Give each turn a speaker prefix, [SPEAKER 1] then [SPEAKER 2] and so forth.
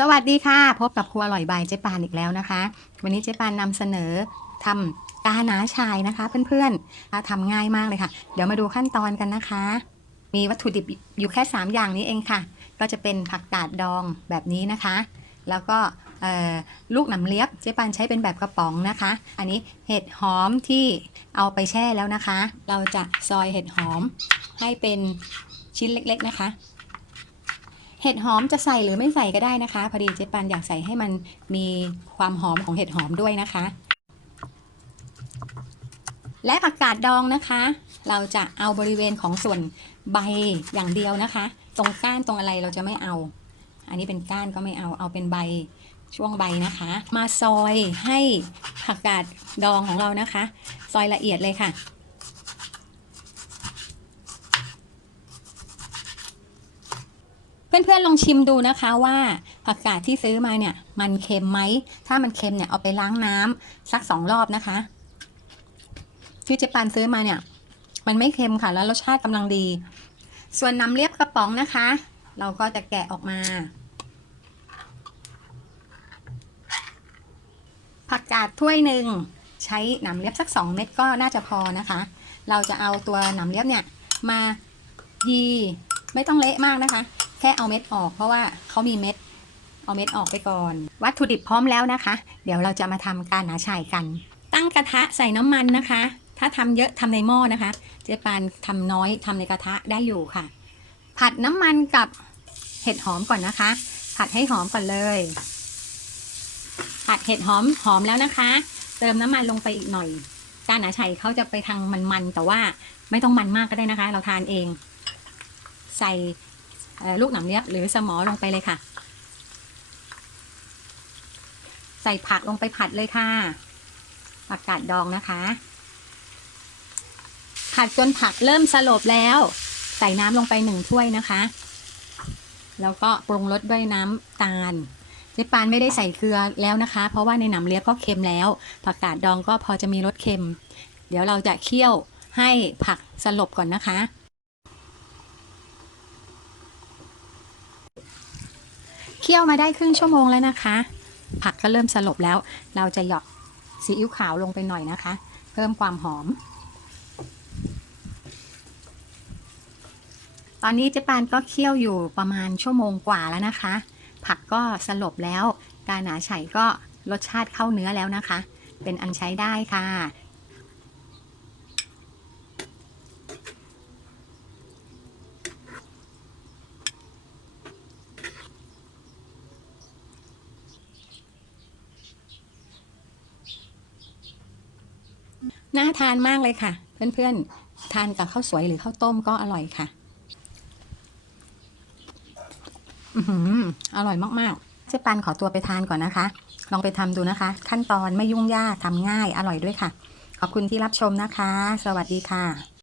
[SPEAKER 1] สวัสดีค่ะ พบกับครัวอร่อยบายเจ๊ปานอีกแล้วนะคะ วันนี้เจ๊ปานนำเสนอทำกาหนาชายนะคะ เพื่อนๆทำง่ายมากเลยค่ะ เดี๋ยวมาดูขั้นตอนกันนะคะ มีวัตถุดิบอยู่แค่ 3 อย่างนี้เองค่ะ ก็จะเป็นผักกาดดองแบบนี้นะคะ แล้วก็ลูกหนำเลียบเจ๊ปานใช้เป็นแบบกระป๋องนะคะ อันนี้เห็ดหอมที่เอาไปแช่แล้วนะคะ เราจะซอยเห็ดหอมให้เป็นชิ้นเล็กๆนะคะ ห็ดหอมจะใส่หรือไม่ใส่ก็ได้นะคะ พอดีเจ๊ปันอยากใส่ให้มันมีความหอมของเห็ดหอมด้วยนะคะ และผักกาดดองนะคะ เราจะเอาบริเวณของส่วนใบอย่างเดียวนะคะ ตรงก้านตรงอะไรเราจะไม่เอา อันนี้เป็นก้านก็ไม่เอาเอาเป็นใบช่วงใบนะคะ มาซอยให้ผักกาดดองของเรานะคะ ซอยละเอียดเลยค่ะ เพื่อนๆลองชิมดูนะคะว่าผักกาดที่ซื้อมาเนี่ย มันเค็มไหม ถ้ามันเค็มเนี่ยเอาไปล้างน้ำสักสองรอบนะคะ ที่เจปานซื้อมาเนี่ย มันไม่เค็มค่ะแล้วรสชาติกำลังดี ส่วนน้ำเลียบกระป๋องนะคะ เราก็จะแกะออกมา ผักกาดถ้วยหนึ่งใช้หนำเลียบสัก2เม็ดก็น่าจะพอนะคะ เราจะเอาตัวหนำเลียบเนี่ย มายีไม่ต้องเละมากนะคะ แค่เอาเม็ดออกเพราะว่าเขามีเม็ด เอาเม็ดออกไปก่อน วัตถุดิบพร้อมแล้วนะคะ เดี๋ยวเราจะมาทำการหนาชายกัน ตั้งกระทะใส่น้ำมันนะคะ ถ้าทำเยอะทำในหม้อนะคะ เจ๊ปานทำน้อยทำในกระทะได้อยู่ค่ะ ผัดน้ำมันกับเห็ดหอมก่อนนะคะ ผัดให้หอมก่อนเลย ผัดเห็ดหอมหอมแล้วนะคะ เติมน้ำมันลงไปอีกหน่อยการหนาชัยเขาจะไปทางมันๆแต่ว่าไม่ต้องมันมากก็ได้นะคะ เราทานเอง ใส่ ลูกหนำเลียบหรือสมอลงไปเลยค่ะ ใส่ผักลงไปผัดเลยค่ะผักกาดดองนะคะ ผัดจนผักเริ่มสลบแล้ว ใส่น้ำลงไปหนึ่งถ้วยนะคะ แล้วก็ปรุงรสด้วยน้ำตาลเจ๊ปานไม่ได้ใส่เกลือแล้วนะคะ เพราะว่าในหนำเลียบก็เค็มแล้ว ผักกาดดองก็พอจะมีรสเค็ม เดี๋ยวเราจะเคี่ยวให้ผักสลบก่อนนะคะ เคี่ยวมาได้ครึ่งชั่วโมงแล้วนะคะ ผักก็เริ่มสลบแล้ว เราจะหยอกซีอิ๊วขาวลงไปหน่อยนะคะ เพิ่มความหอม ตอนนี้เจ๊ปานก็เคี่ยวอยู่ประมาณชั่วโมงกว่าแล้วนะคะ ผักก็สลบแล้ว การหนาไฉก็รสชาติเข้าเนื้อแล้วนะคะ เป็นอันใช้ได้ค่ะ น่าทานมากเลยค่ะ เพื่อนๆ ทานกับข้าวสวยหรือข้าวต้มก็อร่อยค่ะอือหืออร่อยมากๆเจ๊ปันขอตัวไปทานก่อนนะคะ ลองไปทำดูนะคะ ขั้นตอนไม่ยุ่งยากทำง่ายอร่อยด้วยค่ะ ขอบคุณที่รับชมนะคะ สวัสดีค่ะ